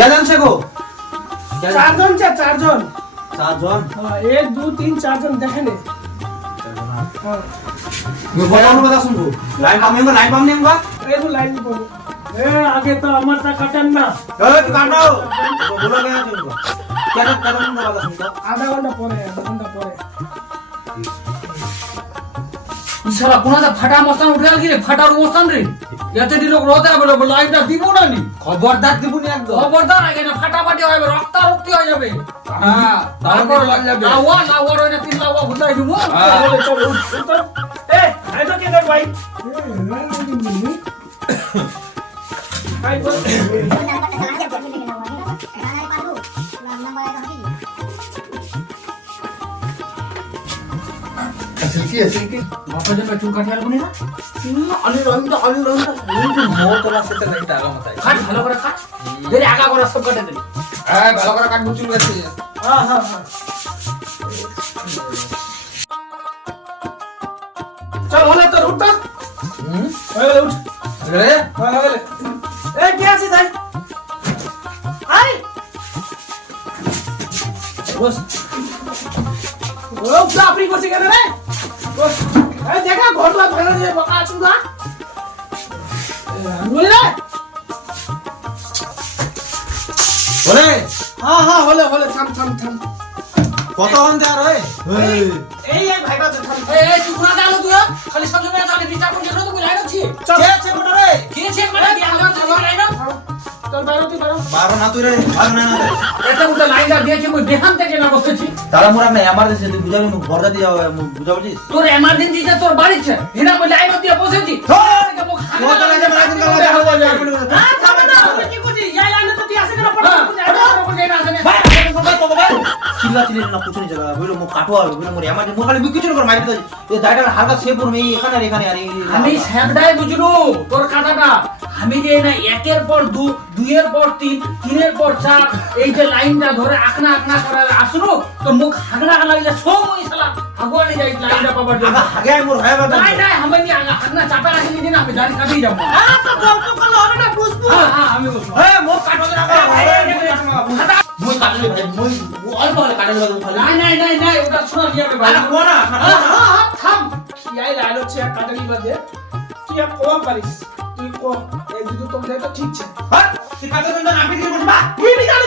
কেজন সে গো? চারজন চা চারজন। চারজন? হ্যাঁ এক দু তিন চারজন দেখে নে কথা কথা শুনব। লাইন পাম নেই লাইন পাম নেই গো একটু লাইন পাবো। এ আগে তো কাটান না। আধা ঘণ্টা পরে আধা ঘণ্টা পরে। কোনাতে ফাটা মস্তান উঠে গেল কি রে? ফাটার অবস্থান রে? এতে দিল রোতে হবে লাইনটা দিব না নি? খবরদার দিবুনি একদম। খবরদার আগে না ফাটাফাটি হবে রক্তারক্তি হয়ে যাবে। হ্যাঁ তারপর লাগ লাওয়া লাওয়া রয়ে না তিন লাওয়া ভুলাই দিব। তো। এ আই তো কে দেখ ভাই আই তো বাপা জন্য চুল কাটিয়ে আলবো না? আলি রহিম আলি রহিম মো তোলা সেটা লাইট আগা মাথায় খাট ভালো করে খাট দেরি আগা করে সব কাটে দেবে এই ভালো করে কাট বুচুল গেছে হ্যাঁ হ্যাঁ হ্যাঁ চল হলে তোর উঠ হুম হয়ে গেলে উঠ রে হয়ে গেলে এ কে আছিস আই আই বস ও চাপড়ি করছে কেন রে বস দেখা ঘরলা ভাঙা দিয়ে বকা আছু না। রে বলে? হ্যাঁ হ্যাঁ হলে হলে থাম থাম থাম। কত ঘণ্টা আর ওই। এই এই ভাইটা থাম। এই তুই খালি সব সময় চালে। বিচার চল বাইরে তুই বাইরে বারো না তুই রে বারো না। না এটা উল্টা লাইনটা দিয়েছে মই দেখান থেকে না বসেছি। তারা মোরা না এমার্জেন্সি তুই বুঝাবি দিয়ে তোর এমার্জেন্সি যে তোর বাড়িতে হেনা মই লাইন দিয়ে বসেছি। কত লাগে মারাদিন কালা হ্যাঁ চিল্লা চিল্লি না পুছনি জায়গা বইলো মো বইলো মোর এমার্জেন্সি খালি বিকিচুর করে মারি তো এই দাইটা হালকা সেভ করবে এখানে আর এখানে আর আমি স্যামডাই বুঝলু তোর কথাটা আমি যে না একের পর দু দুইয়ের পর তিন তিনের পর চার এই যে লাইনটা ধরে আকনা আকনা করে আসলো তো মুখ হাগনা লাগলে সব ওই শালা আগুয়ানি যাই লাইনটা পাবার জন্য। আগা আগে মোর হয় বাবা নাই নাই আমি নি হাগনা চাপা রাখি দিন আমি জানি কাটিয়ে যাব। হ্যাঁ তো গল্প করলে হবে না বুঝব হ্যাঁ হ্যাঁ আমি বলব এ মো কাটো না মই কাটলে ভাই মই অল্প হলে কাটলে খালি। নাই নাই নাই নাই ওটা শোনা যাবে ভাই? আরে কোনা হ্যাঁ হ্যাঁ হ্যাঁ থাম। লাইন হচ্ছে এক কাটারি বাজে তুই এক কম পারিস। তুই কো এই দুটো তো এটা ঠিক আছে হ্যাঁ? তুই কাটো না আমি কি করব তুই বিকালে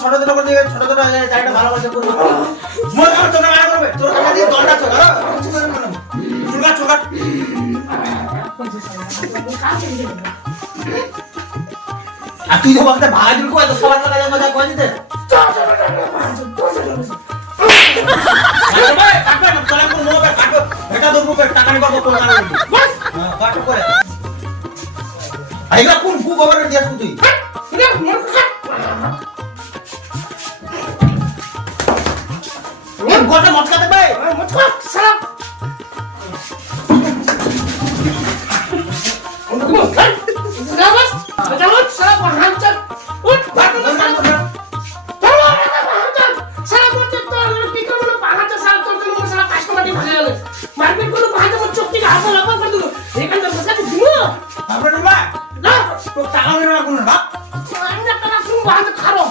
ছোট ছোট করে দিই, ছোট ছোট জায়গাটা ভালো করে করব। মোর করবে, তোর কাছে দিয়ে আরও। তুই তো বলতে ভাগা দিল কয় সবার লাগা মজা কয় দিতে এটা ধরবো টাকা নিবার কোন কারণে? হ্যাঁ, কাটো করে। আইগা কোন কু খবরের দিয়াস তুই গোটা মচকাতে তোর টাকা মেরে রাখুন না আমি একটা না শুনব আমি খারো।